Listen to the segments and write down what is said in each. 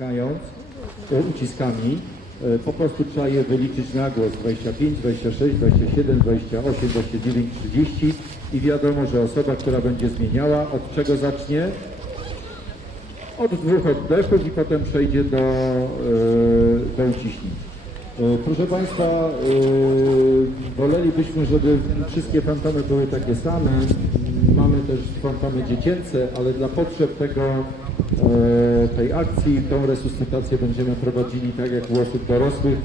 uciskając, e, uciskami. E, Po prostu trzeba je wyliczyć na głos 25, 26, 27, 28, 29, 30 i wiadomo, że osoba, która będzie zmieniała, od czego zacznie? Od dwóch oddechów i potem przejdzie do, e, do uciśnięć. E, Proszę Państwa, wolelibyśmy, żeby wszystkie fantomy były takie same. Też fantomy dziecięce, ale dla potrzeb tego, e, tej akcji tą resuscytację będziemy prowadzili tak jak u osób dorosłych,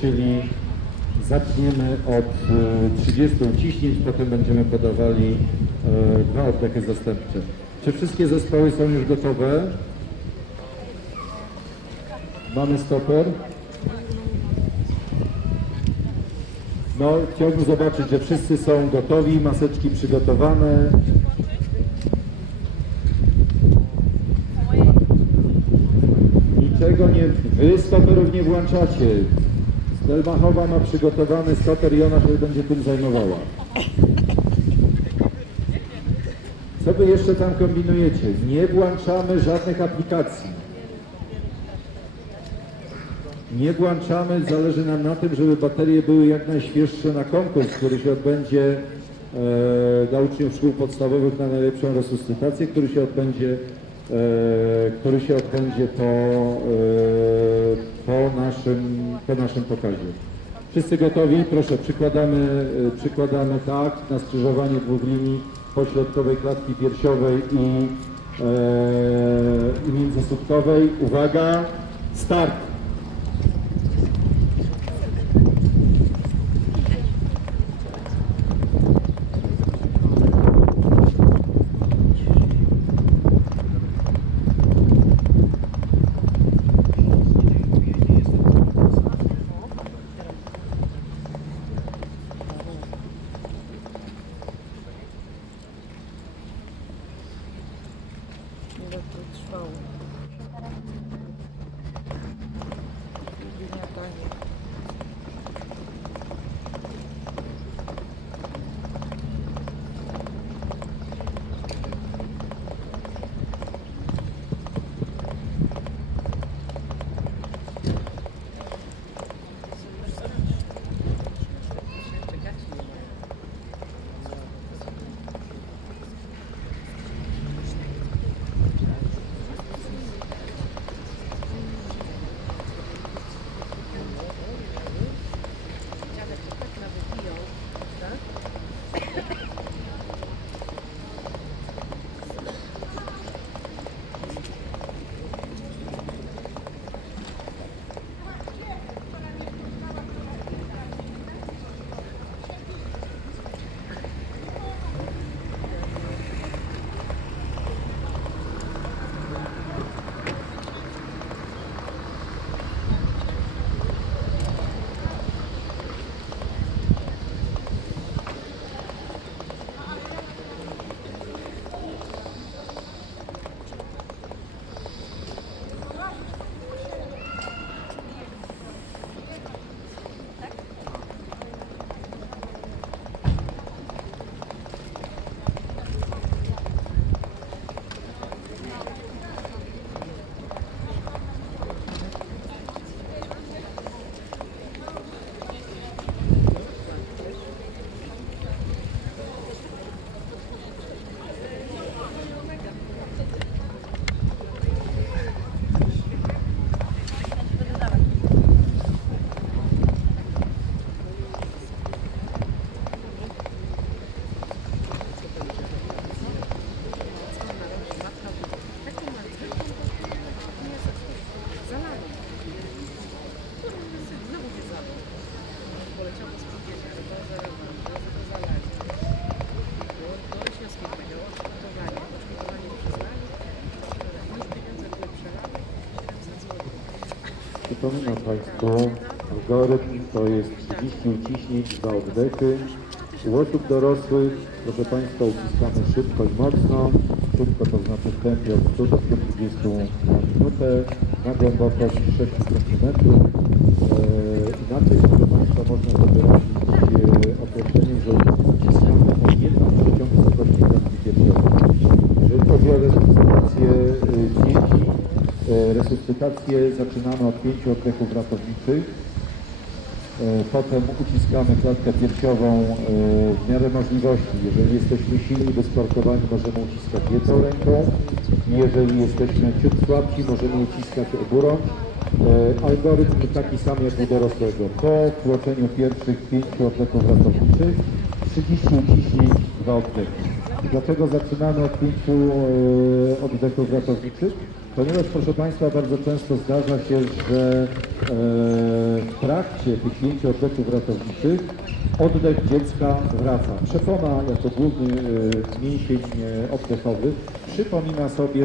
czyli zaczniemy od e, 30 uciśnięć, potem będziemy podawali e, dwa oddechy zastępcze. Czy wszystkie zespoły są już gotowe? Mamy stoper. No, chciałbym zobaczyć, że wszyscy są gotowi, maseczki przygotowane. Niczego nie, wy stoperów nie włączacie. Stelmachowa ma przygotowany stoper i ona się będzie tym zajmowała. Co wy jeszcze tam kombinujecie? Nie włączamy żadnych aplikacji. Nie włączamy, zależy nam na tym, żeby baterie były jak najświeższe na konkurs, który się odbędzie e, dla uczniów szkół podstawowych na najlepszą resuscytację, który się odbędzie, który się odbędzie po, e, po, naszym, po naszym pokazie. Wszyscy gotowi? Proszę, przykładamy, e, przykładamy tak na skrzyżowanie dwóch linii pośrodkowej klatki piersiowej i, e, i międzysutkowej. Uwaga, start! Look, it's wrong. Przypominam Państwu, algorytm to jest 30 uciśnięć, dwa oddechy. U osób dorosłych, proszę Państwa, uciskamy szybko i mocno. Szybko to znaczy w tempie od 100 do 120 na minutę, na głębokość 6 cm. Eee, inaczej, proszę Państwa, można to wyrazić e, określeniem, że uciskamy o jedną trzecią wysokości klatki piersiowej. Jeżeli chodzi o resuscytację e, dzieci, E, Resuscytację zaczynamy od pięciu oddechów ratowniczych. E, Potem uciskamy klatkę piersiową e, w miarę możliwości. Jeżeli jesteśmy silni, wysparkowani, możemy uciskać jedną ręką. Jeżeli jesteśmy ciut słabsi, możemy uciskać oburącz. E, Algorytm taki sam jak u dorosłego. Po wtłoczeniu pierwszych pięciu oddechów ratowniczych 30 uciśnięć, dwa oddechy. Dlaczego zaczynamy od pięciu oddechów ratowniczych? Ponieważ, proszę Państwa, bardzo często zdarza się, że e, w trakcie tych pięciu oddechów ratowniczych oddech dziecka wraca. Przepona jako główny e, mięsień e, oddechowy przypomina sobie,